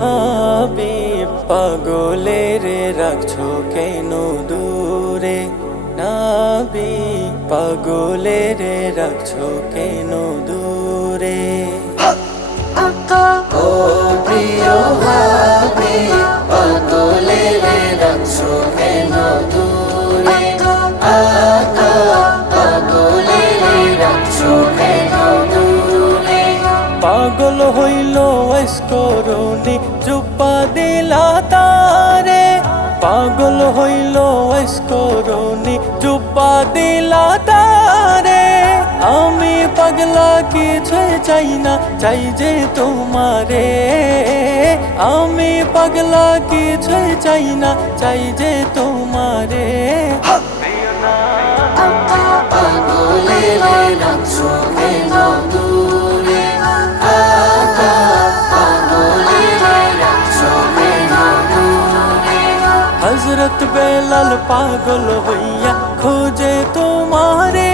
হাবিব পাগলের রাখছো কেন দূরে নবী পাগলের রাখছো কেন দূরে ও প্রিয় হাবিব পাগলের রাখছো কেন দূরে আকা পাগলের রাখছো কেন দূরে পাগল হইল ওয়াইস করুনি জুব্বা দিলা তারে পাগল হইল ওয়াইস করুনি জুব্বা দিলা তারে আমি পাগলা কিছুই চাই না চাই যে তোমারে আমি পাগলা কিছুই চাই না চাই যে তোমারে পাগলের রাখছো কেন দূরে আকা পাগলের রাখছো কেন দূরে হযরত বেলাল পাগল হইয়া খোঁজে তোমারে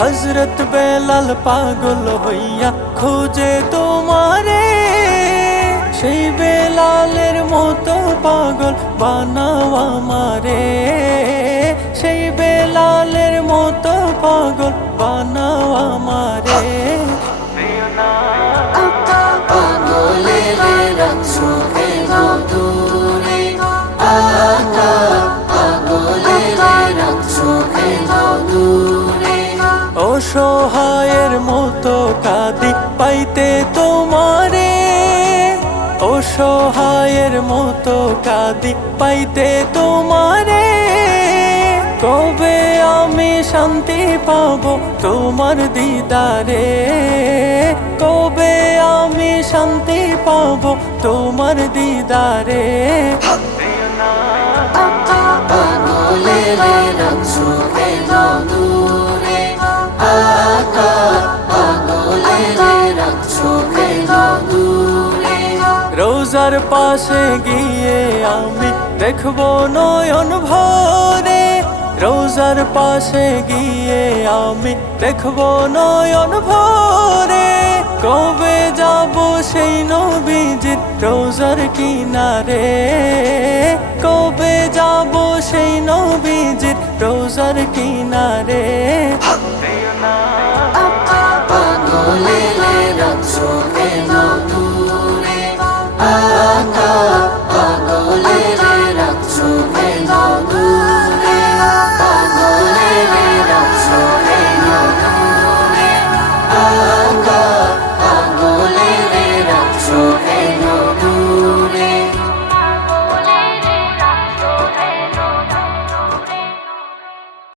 হযরত বেলাল পাগল হইয়া খোঁজে তোমারে সেই বেলালের মতো পাগল বানাও আমারে সেই বেলালের মতো পাগল বানাও আমারে পাগলের রাখছো কেন দূরে আকা পাগলের রাখছো কেন দূরে অসহায়ের মতো কাঁদি পাইতে তোমারে অসহায়ের মতো কাঁদি পাইতে তোমারে কবে আমি শান্তি পাবো তোমার দিদারে কবে আমি শান্তি পাবো তোমার দিদারে পাগলের রাখছো কেন দূরে আকা পাগলের রাখছো কেন দূরে রোজার পাশে গিয়ে আমি দেখবো নয়ন ভরে রোজার পাশে গিয়ে আমি দেখবো নয়ন ভরে কবে যাব সেই নবীজির রোজার কিনারে কবে যাব সেই নবীজির রোজার কিনারে পাগলের রাখছো